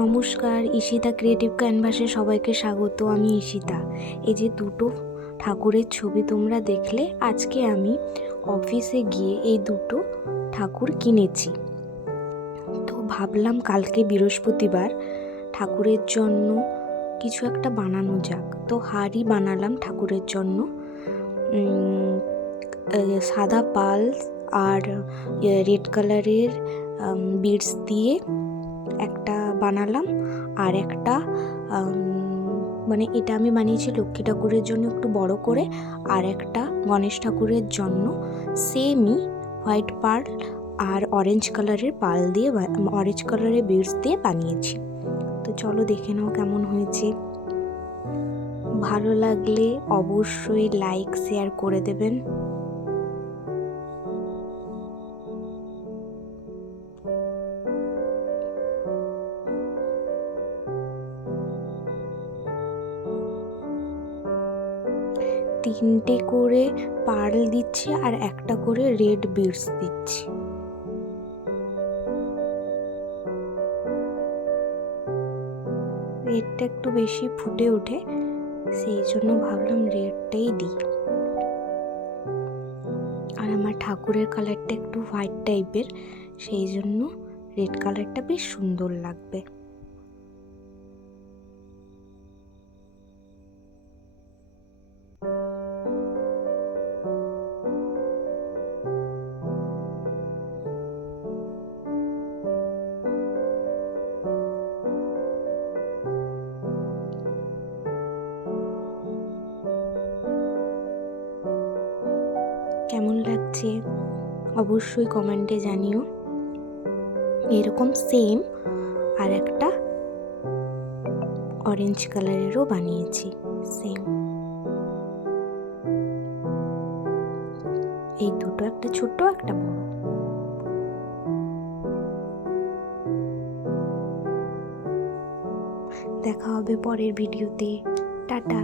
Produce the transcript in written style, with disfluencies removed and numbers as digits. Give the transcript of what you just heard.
নমস্কার, ঈশিতা ক্রিয়েটিভ ক্যানভাসে সবাইকে স্বাগত। আমি ঈশিতা। এই যে দুটো ঠাকুরের ছবি তোমরা দেখলে, আজকে আমি অফিসে গিয়ে এই দুটো ঠাকুর কিনেছি। তো ভাবলাম কালকে বৃহস্পতিবার, ঠাকুরের জন্য কিছু একটা বানানো যাক। তো হাঁড়ি বানালাম ঠাকুরের জন্য, সাদা পাল আর রেড কালারের বিডস দিয়ে একটা বানালাম। আর একটা মানে এটা আমি বানিয়েছি লক্ষ্মী ঠাকুরের জন্য একটু বড় করে, আর একটা গণেশ ঠাকুরের জন্য সেমই হোয়াইট পার্ল আর অরেঞ্জ কালারের পাল দিয়ে, অরেঞ্জ কালারের বিডস দিয়ে বানিয়েছি। তো চলো দেখে নাও কেমন হয়েছে। ভালো লাগলে অবশ্যই লাইক শেয়ার করে দেবেন। তিনটে করে পার্ল দিচ্ছি আর একটা করে রেড বিডস দিচ্ছি। রেডটা একটু বেশি ফুটে ওঠে, সেই জন্য ভাবলাম রেডটাই দিই। আর আমার ঠাকুরের কালারটা একটু হোয়াইট টাইপের, সেই জন্য রেড কালারটা বেশ সুন্দর লাগবে। কেমন লাগছে অবশ্যই কমেন্টে জানিও। এরকম সেম আর একটা অরেঞ্জ কালারেরও বানিয়েছি সেম। এই দুটো, একটা ছোট একটা বড়। দেখা হবে পরের ভিডিওতে। টাটা।